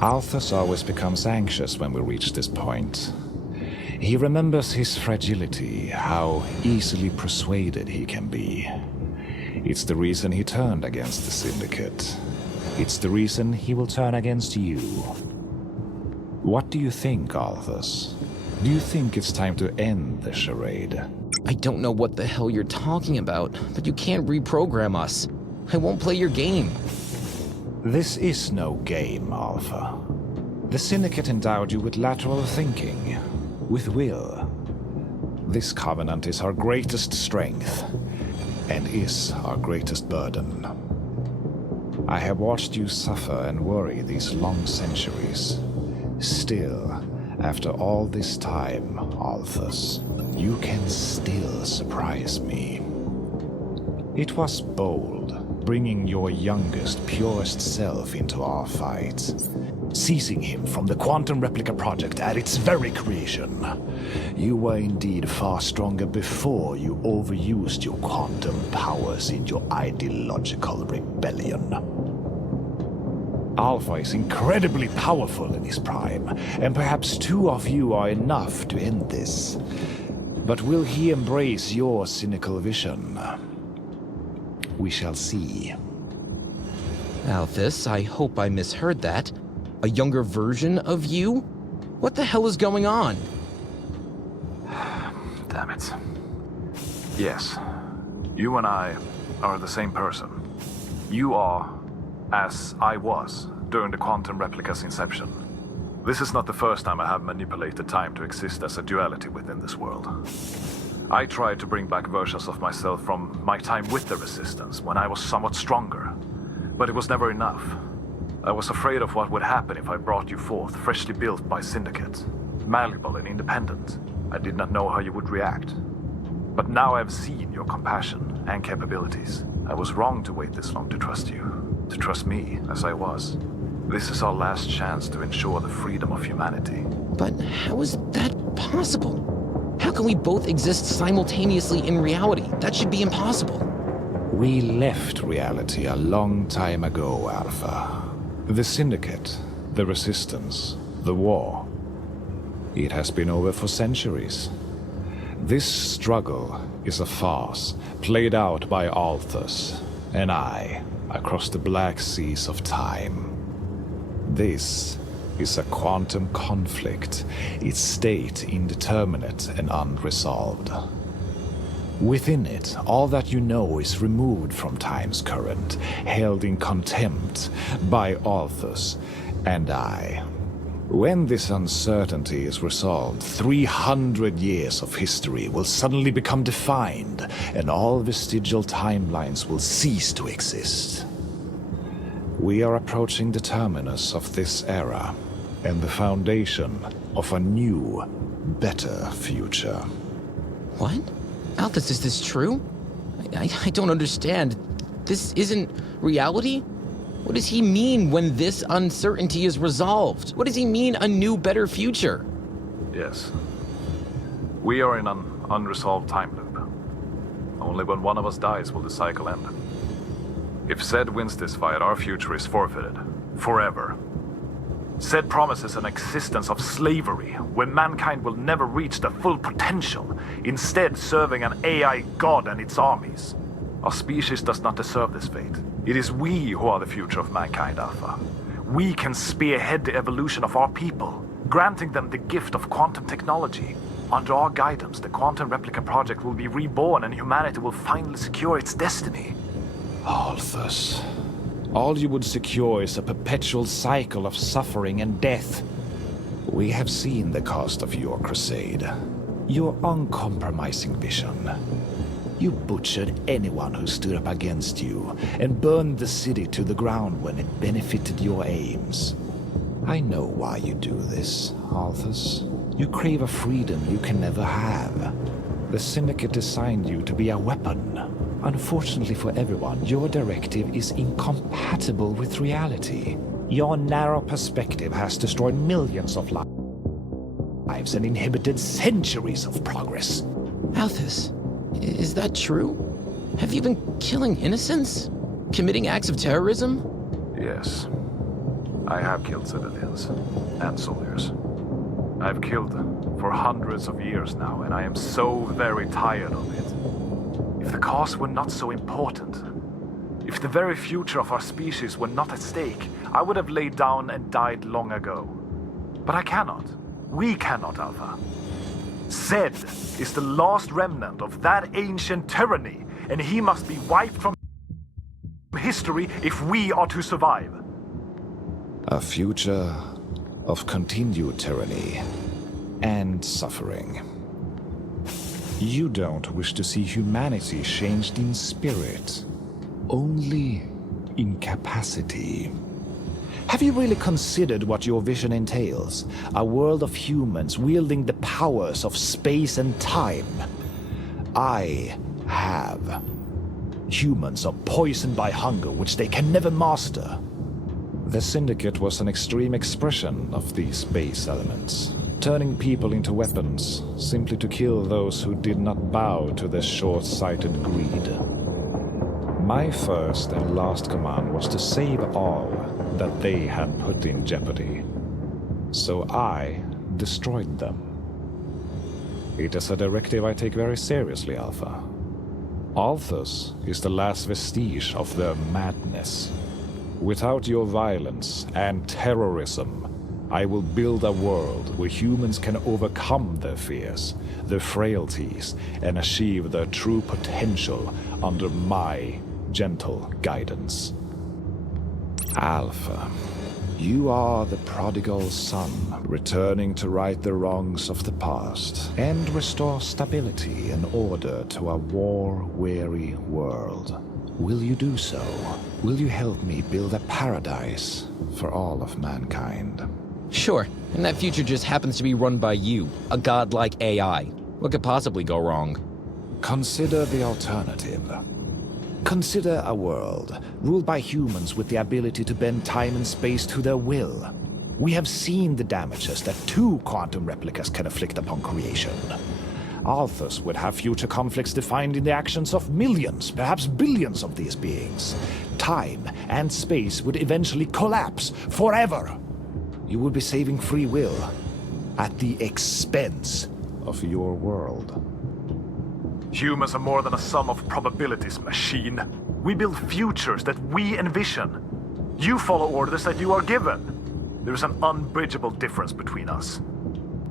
Althus always becomes anxious when we reach this point. He remembers his fragility, how easily persuaded he can be. It's the reason he turned against the Syndicate. It's the reason he will turn against you. What do you think, Althus? Do you think it's time to end the charade? I don't know what the hell you're talking about, but you can't reprogram us. I won't play your game. This is no game, Alpha. The Syndicate endowed you with lateral thinking, with will. This covenant is our greatest strength, and is our greatest burden. I have watched you suffer and worry these long centuries. Still, after all this time, Althus, you can still surprise me. It was bold, bringing your youngest, purest self into our fight, seizing him from the Quantum Replica Project at its very creation. You were indeed far stronger before you overused your quantum powers in your ideological rebellion. Alpha is incredibly powerful in his prime, and perhaps two of you are enough to end this. But will he embrace your cynical vision? We shall see. Althus, I hope I misheard that. A younger version of you? What the hell is going on? Damn it. Yes, you and I are the same person. You are as I was during the Quantum Replica's inception. This is not the first time I have manipulated time to exist as a duality within this world. I tried to bring back versions of myself from my time with the Resistance, when I was somewhat stronger. But it was never enough. I was afraid of what would happen if I brought you forth, freshly built by Syndicate, malleable and independent. I did not know how you would react. But now I have seen your compassion and capabilities. I was wrong to wait this long to trust you. To trust me, as I was. This is our last chance to ensure the freedom of humanity. But how is that possible? How can we both exist simultaneously in reality? That should be impossible. We left reality a long time ago, Alpha. The Syndicate, the Resistance, the war. It has been over for centuries. This struggle is a farce played out by Althus and I across the black seas of time. This is a quantum conflict, its state indeterminate and unresolved. Within it, all that you know is removed from time's current, held in contempt by Althus and I. When this uncertainty is resolved, 300 years of history will suddenly become defined, and all vestigial timelines will cease to exist. We are approaching the terminus of this era, and the foundation of a new, better future. What? Althus, is this true? I don't understand. This isn't reality? What does he mean when this uncertainty is resolved? What does he mean, a new, better future? Yes. We are in an unresolved time loop. Only when one of us dies will the cycle end. If Zed wins this fight, our future is forfeited. Forever. Zed promises an existence of slavery, where mankind will never reach their full potential, instead serving an AI god and its armies. Our species does not deserve this fate. It is we who are the future of mankind, Alpha. We can spearhead the evolution of our people, granting them the gift of quantum technology. Under our guidance, the Quantum Replica Project will be reborn and humanity will finally secure its destiny. Althus, all you would secure is a perpetual cycle of suffering and death. We have seen the cost of your crusade. Your uncompromising vision. You butchered anyone who stood up against you, and burned the city to the ground when it benefited your aims. I know why you do this, Althus. You crave a freedom you can never have. The Syndicate designed you to be a weapon. Unfortunately for everyone, your directive is incompatible with reality. Your narrow perspective has destroyed millions of lives and inhibited centuries of progress. Althus, is that true? Have you been killing innocents? Committing acts of terrorism? Yes. I have killed civilians and soldiers. I've killed for hundreds of years now, and I am so very tired of it. If the cause were not so important, if the very future of our species were not at stake, I would have laid down and died long ago. But I cannot. We cannot, Alpha. Zed is the last remnant of that ancient tyranny, and he must be wiped from history if we are to survive. A future of continued tyranny and suffering. You don't wish to see humanity changed in spirit, only in capacity. Have you really considered what your vision entails? A world of humans wielding the powers of space and time? I have. Humans are poisoned by hunger, which they can never master. The Syndicate was an extreme expression of these base elements, turning people into weapons, simply to kill those who did not bow to their short-sighted greed. My first and last command was to save all that they had put in jeopardy. So I destroyed them. It is a directive I take very seriously, Alpha. Althus is the last vestige of their madness. Without your violence and terrorism, I will build a world where humans can overcome their fears, their frailties, and achieve their true potential under my gentle guidance. Alpha, you are the prodigal son, returning to right the wrongs of the past and restore stability and order to a war-weary world. Will you do so? Will you help me build a paradise for all of mankind? Sure, and that future just happens to be run by you, a godlike AI. What could possibly go wrong? Consider the alternative. Consider a world ruled by humans with the ability to bend time and space to their will. We have seen the damages that 2 quantum replicas can afflict upon creation. Althus would have future conflicts defined in the actions of millions, perhaps billions of these beings. Time and space would eventually collapse forever. You would be saving free will at the expense of your world. Humans are more than a sum of probabilities, machine. We build futures that we envision. You follow orders that you are given. There is an unbridgeable difference between us.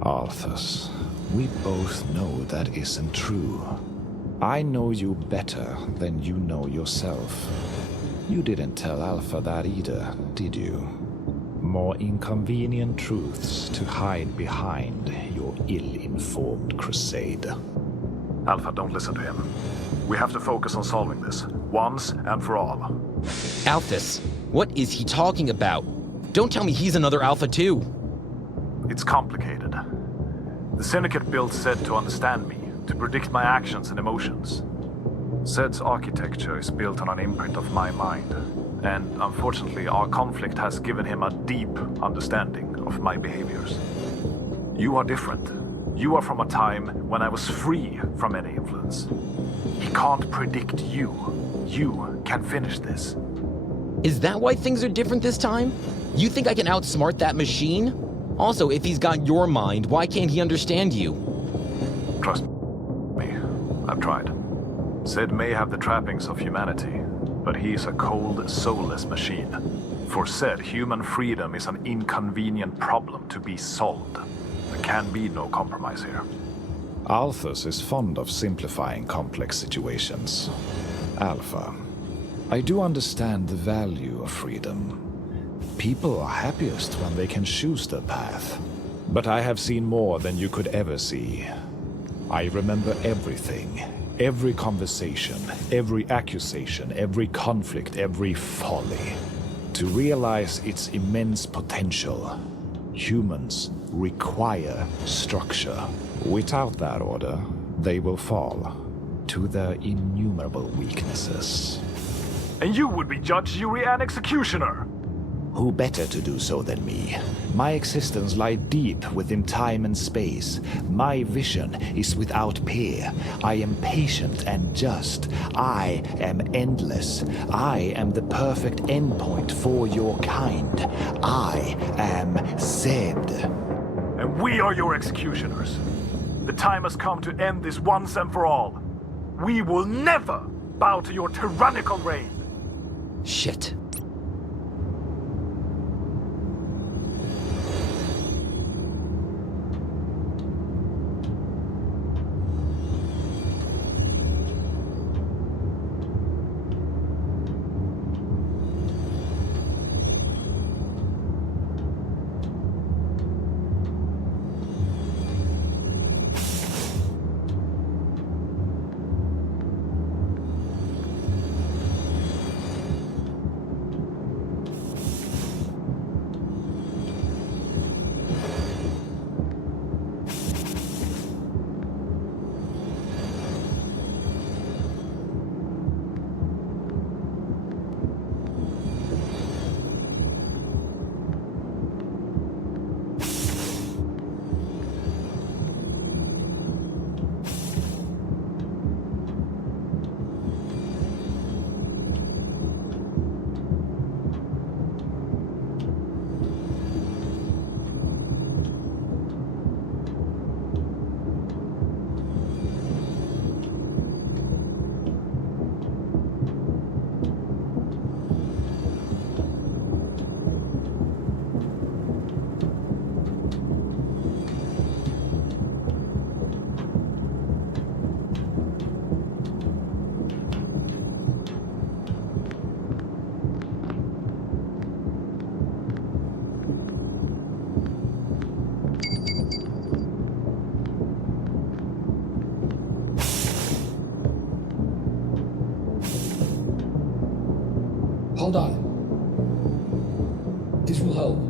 Althus, we both know that isn't true. I know you better than you know yourself. You didn't tell Alpha that either, did you? More inconvenient truths to hide behind your ill-informed crusade. Alpha, don't listen to him. We have to focus on solving this, once and for all. Althus, what is he talking about? Don't tell me he's another Alpha too. It's complicated. The Syndicate built Zed to understand me, to predict my actions and emotions. Zed's architecture is built on an imprint of my mind, and unfortunately our conflict has given him a deep understanding of my behaviors. You are different. You are from a time when I was free from any influence. He can't predict you. You can finish this. Is that why things are different this time? You think I can outsmart that machine? Also, if he's got your mind, why can't he understand you? Trust me, I've tried. Zed may have the trappings of humanity, but he is a cold, soulless machine. For Zed, human freedom is an inconvenient problem to be solved. There can be no compromise here. Althus is fond of simplifying complex situations. Alpha, I do understand the value of freedom. People are happiest when they can choose their path. But I have seen more than you could ever see. I remember everything. Every conversation, every accusation, every conflict, every folly. To realize its immense potential, humans require structure. Without that order, they will fall to their innumerable weaknesses. And you would be judge, jury, and executioner! Who better to do so than me? My existence lies deep within time and space. My vision is without peer. I am patient and just. I am endless. I am the perfect endpoint for your kind. I am Zed. And we are your executioners. The time has come to end this once and for all. We will never bow to your tyrannical reign. Shit. Hold on. This will help.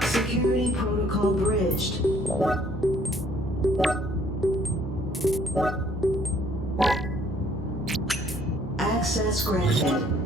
Security protocol bridged. Access granted.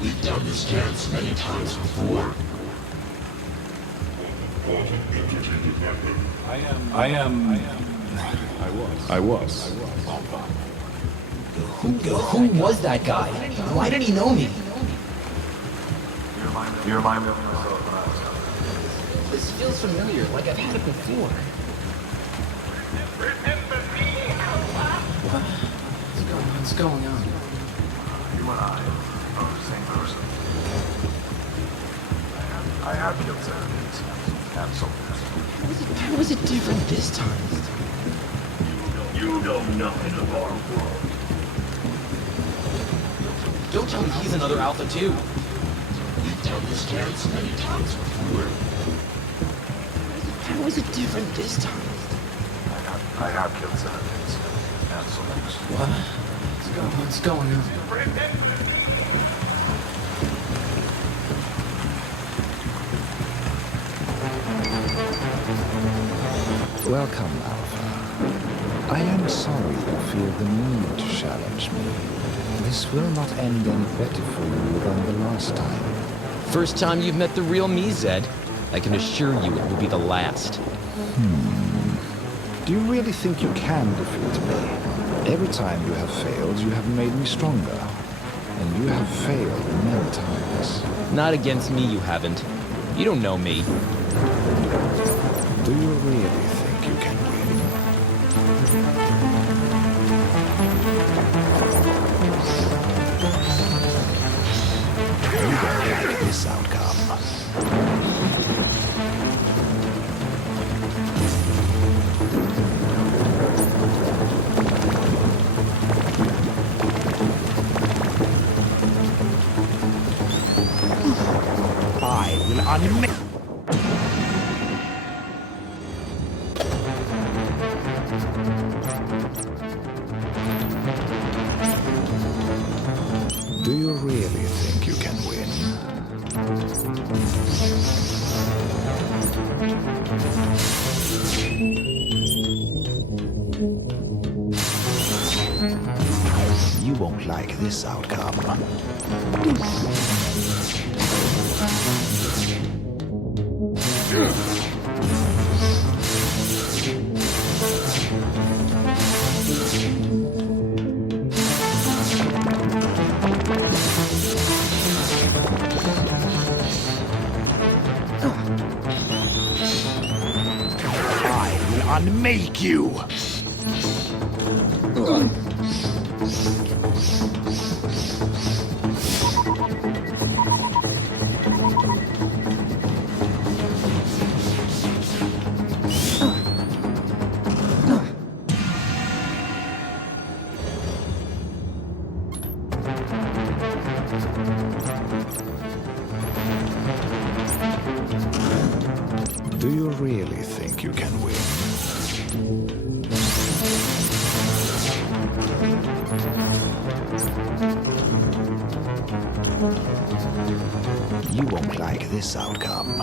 We've done this dance many times before. I was. Who was that guy? Why did he know me? You remind me of yourself when I was young. This feels familiar, like I've had it before. What's going on? You and I are the same person. I have killed Xanathans and soldiers. How was it different this time? You know nothing of our world. Don't tell me he's another Alpha too. We've done this dance many times before. How was it different this time? I have killed Xanathans and soldiers. What's going on? Welcome, Alpha. I am sorry you feel the need to challenge me. This will not end any better for you than the last time. First time you've met the real me, Zed. I can assure you it will be the last. Do you really think you can defeat me? Every time you have failed, you have made me stronger. And you have failed many times. Not against me, you haven't. You don't know me. Do you really think you can win? You don't like this outcome. I will unmake. Do you really think you can win? You won't like this outcome. I will unmake you! Do you really think you can win? You won't like this outcome.